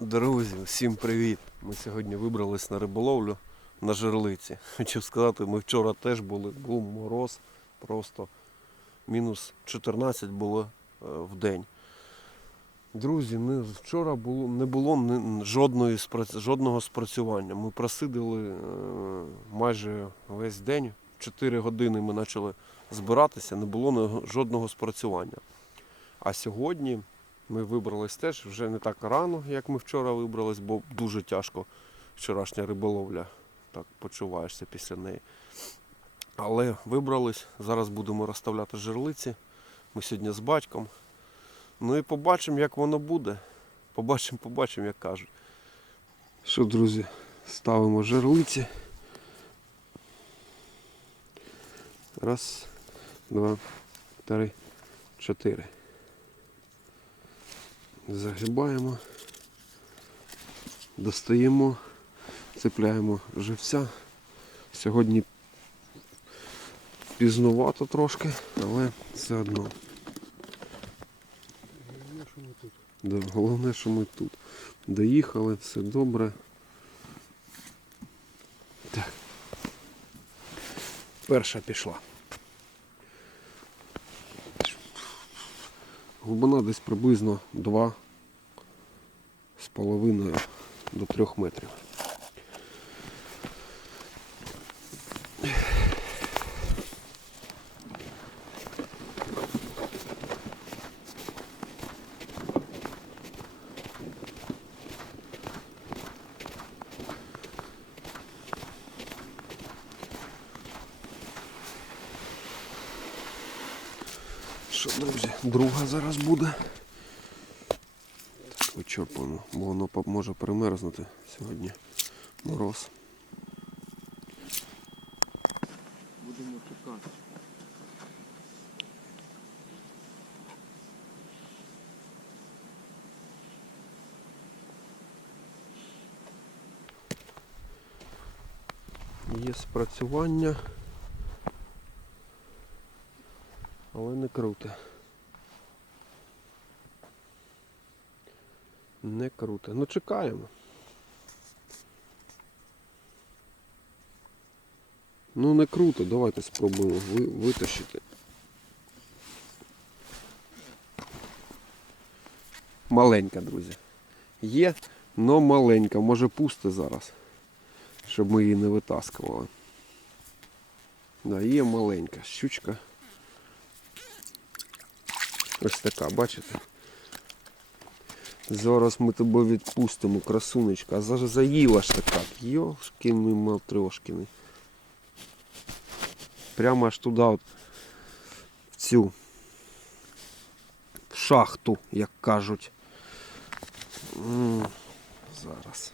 Друзі, всім привіт! Ми сьогодні вибрались на риболовлю на жерлиці. Хочу сказати, ми вчора теж були, був мороз, просто мінус 14 було е, в день. Друзі, не, вчора було, не було жодної, жодного спрацювання. Ми просиділи е, майже весь день. 4 години ми почали збиратися, не було жодного спрацювання. А сьогодні ми вибрались теж вже не так рано, як ми вчора вибрались, бо дуже тяжко вчорашня риболовля. Так почуваєшся після неї. Але вибрались. Зараз будемо розставляти жерлиці. Ми сьогодні з батьком. Ну і побачимо, як воно буде. Побачимо, побачимо, як кажуть. Що, друзі, ставимо жерлиці. Раз, два, три, чотири. Загибаємо, достаємо, цепляємо живця. Сьогодні пізнувато трошки, але все одно. Да, головне, що ми тут. Доїхали, все добре. Так. Перша пішла. Глибина десь приблизно 2,5 до 3 метрів. Що, друзі, друга зараз буде. Так, вичерпано, бо воно може перемерзнути сьогодні. Мороз. Будемо чекати. Є спрацювання, але не круте. Не круте. Ну чекаємо. Ну не круто, давайте спробуємо ви, витащити. Маленька, друзі. Є, но маленька, може пусте зараз, щоб ми її не витаскували. Да, є маленька щучка. Ось така, бачите? Зараз ми тебе відпустимо, красунечка. А зараз заїла ж така. Йошкіни матрешкіни. Прямо аж туди от, в цю шахту, як кажуть. Зараз.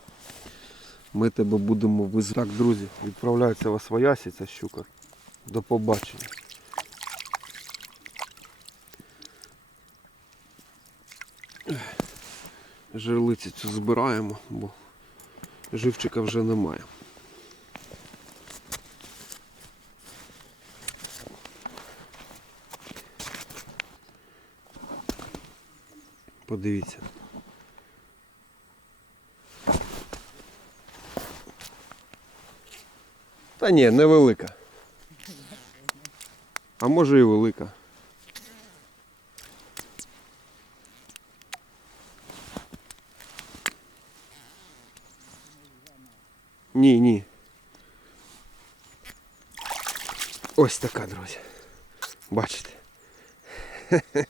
Ми тебе будемо визвати. Так, друзі, відправляється в Освоясі ця щука. До побачення. Жерлиці цю збираємо, бо живчика вже немає. Подивіться. Та ні, невелика. А може і велика. Ні, ні. Ось така, друзі. Бачите.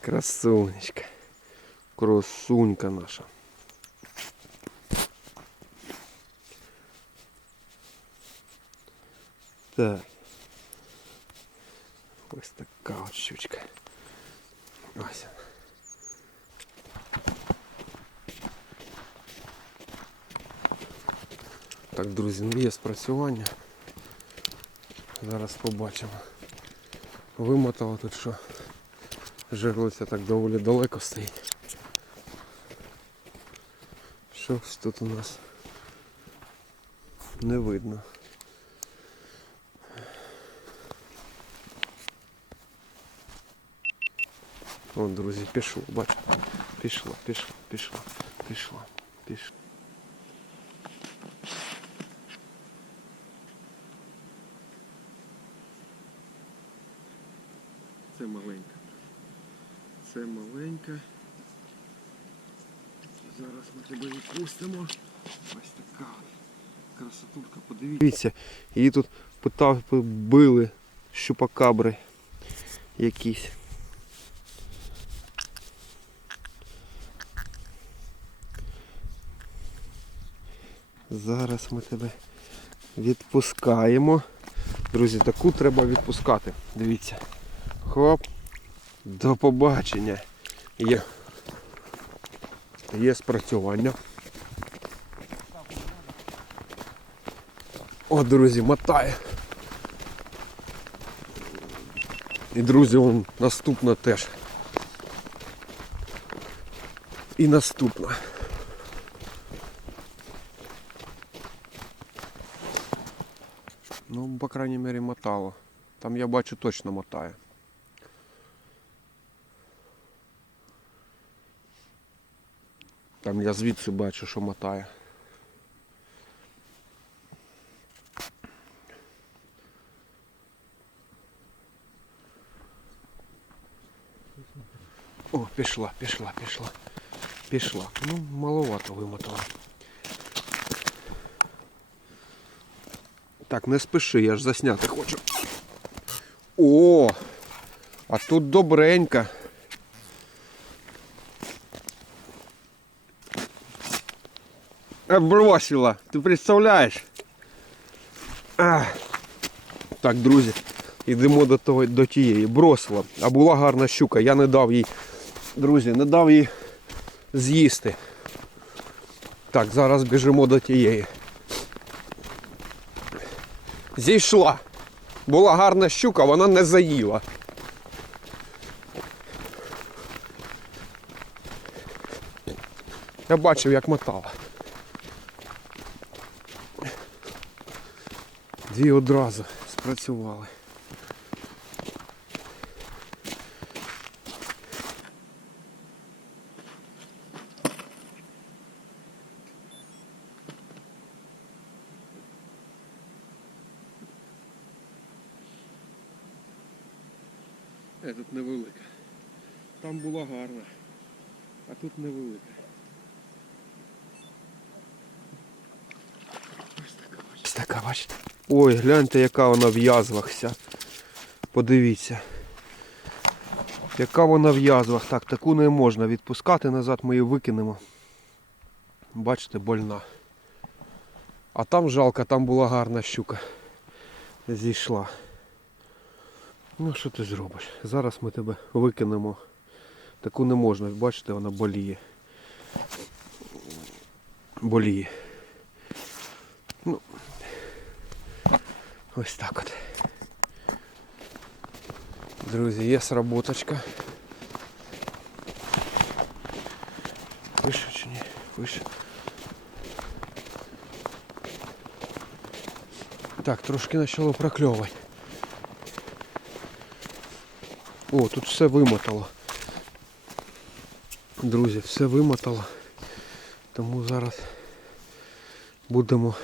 Красунечка. Красунька наша. Так. Ось така от щучка. Ось. Так, друзі, ну є спрацювання. Зараз побачимо. Вимотало тут що. Жерлиця так доволі далеко стоїть. Щось тут у нас не видно. Вон, друзі, пішло, бачите? Пішло, пішло, пішло, пішло, пішло. Це маленька. Це маленька. Зараз ми тебе відпустимо. Ось така от красотулька, подивіться. Дивіться, її тут питав, били щупакабри якісь. Зараз ми тебе відпускаємо. Друзі, таку треба відпускати. Дивіться. Хоп. До побачення. Є. Є спрацювання. О, друзі, мотає. І друзі, вон наступна теж. І наступна. Ну, по крайній мірі, мотало. Там я бачу точно мотає. Там я звідси бачу, що мотає. О, пішла, пішла, пішла. Пішла. Ну, маловато вимотала. Так, не спіши, я ж засняти хочу. О! А тут добренько. Бросила, ти представляєш? А. Так, друзі, йдемо до того до тієї. Бросила. А була гарна щука. Я не дав їй, друзі, не дав їй з'їсти. Так, зараз біжимо до тієї. Зійшла. Була гарна щука, вона не заїла. Я бачив, як мотала. Дві одразу спрацювали. Е, тут невелика. Там була гарна, а тут невелика. Ось така, бачите. Ой, гляньте, яка вона в язвах вся. Подивіться. Яка вона в язвах. Так, таку не можна відпускати назад, ми її викинемо. Бачите, больна. А там жалко, там була гарна щука. Зійшла. Ну що ти зробиш? Зараз ми тебе викинемо. Таку не можна, бачите, вона боліє. Боліє. Ну, ось так от. Друзі, є сработочка. Вище чи ні? Вище. Так, трошки почало прокльовувати. О, тут все вимотало. Друзі, все вимотало. Тому зараз будемо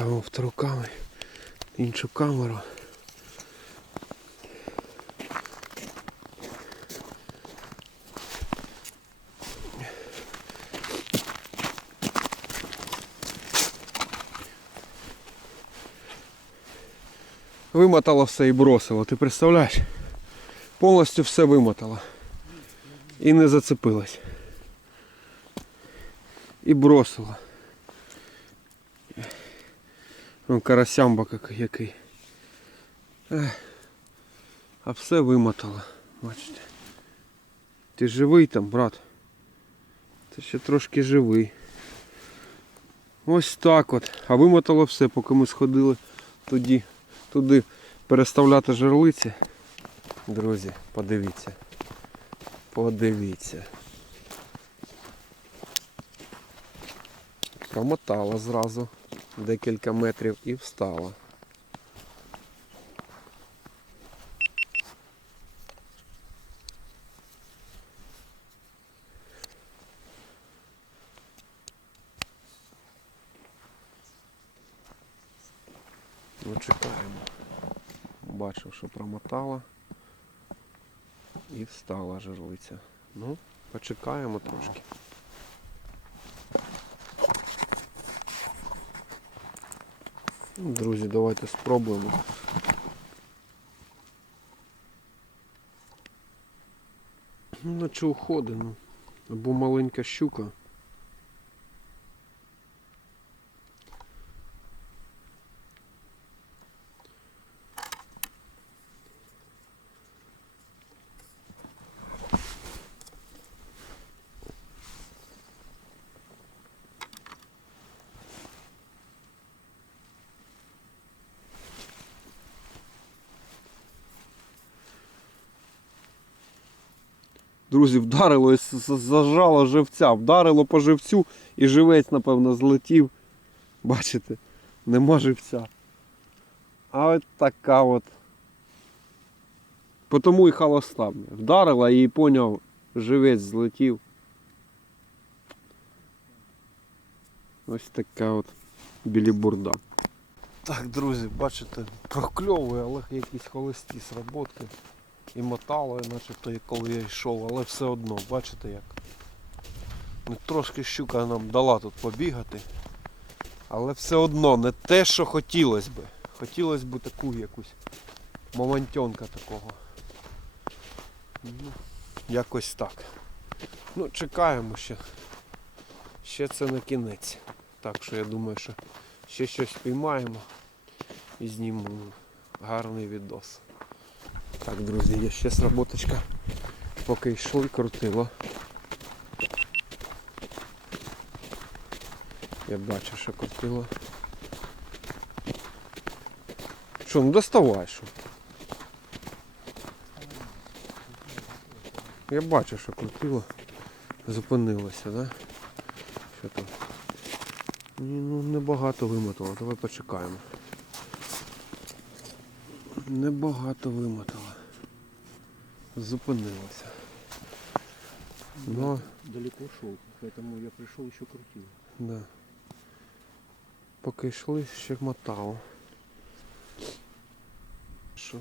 втору камеру, іншу камеру. Вимотало все і бросило, ти представляєш? Повністю все вимотало. І не зацепилось. І бросило. Вон карасямба як- який. Ех. А все вимотало. Бачите. Ти живий там, брат? Ти ще трошки живий. Ось так от. А вимотало все, поки ми сходили тоді туди переставляти жерлиці. Друзі, подивіться. Подивіться. Промотала зразу декілька метрів і встала. Ну, чекаємо. Бачив, що промотала і встала жерлиця. Ну, почекаємо трошки. Друзі, давайте спробуємо. Ну, наче уходи, ну. Або маленька щука. Друзі, вдарило і зажало живця. Вдарило по живцю і живець, напевно, злетів. Бачите, нема живця. А от така от. По Тому і холоста. бля. Вдарила і поняв, живець злетів. Ось така от білібурда. Так, друзі, бачите, прокльовує, але якісь холості сработки. І мотало, начебто, як коли я йшов, але все одно, бачите як. Ну, трошки щука нам дала тут побігати. Але все одно не те, що хотілося би. Хотілося б таку якусь моментьонка такого. Ну, якось так. Ну, чекаємо ще. Ще це не кінець. Так що я думаю, що ще щось піймаємо і знімемо гарний відос. Так, друзі, є ще сработочка. Поки йшли, крутило. Я бачу, що крутило. Що, ну доставай що? Я бачу, що крутило. Зупинилося, да? Що там? Ні, ну небагато вимотало, давай почекаємо. Небагато вимотала. Зупинилася. Ну, далеко шел, поэтому я пришел еще крутил. да. Поки йшли, ще мотало. Що?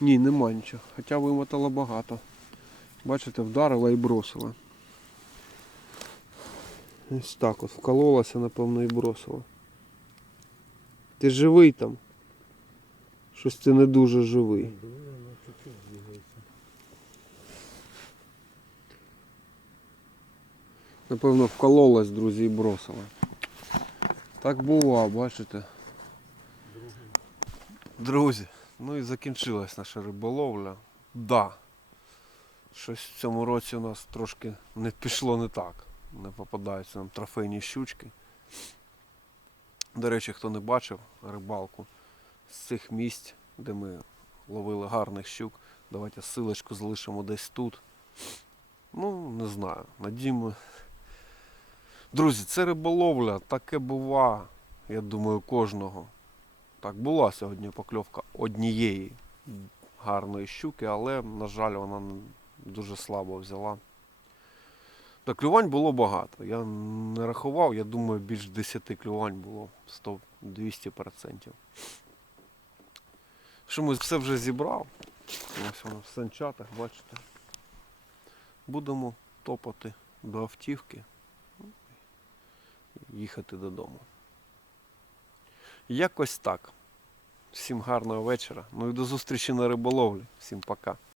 Ні, нема нічого. Хоча вимотало багато. Бачите, вдарила і бросила. Ось так от вкололася, напевно, і бросила. Ти живий там? Щось ти не дуже живий. Напевно, вкололась, друзі, і бросила. Так бува, бачите. Друзі, ну і закінчилась наша риболовля. Да. Щось в цьому році у нас трошки не пішло не так. Не попадаються нам трофейні щучки. До речі, хто не бачив рибалку з цих місць, де ми ловили гарних щук, давайте силочку залишимо десь тут. Ну, не знаю. Надіємо. Друзі, це риболовля, таке бува, я думаю, кожного. Так, була сьогодні покльовка однієї гарної щуки, але, на жаль, вона дуже слабо взяла. Та клювань було багато. Я не рахував, я думаю, більш 10 клювань було 100-200%. Що ми все вже зібрав. Ось воно в санчатах, бачите. Будемо топати до автівки їхати додому. Якось так. Всім гарного вечора. Ну і до зустрічі на риболовлі. Всім пока.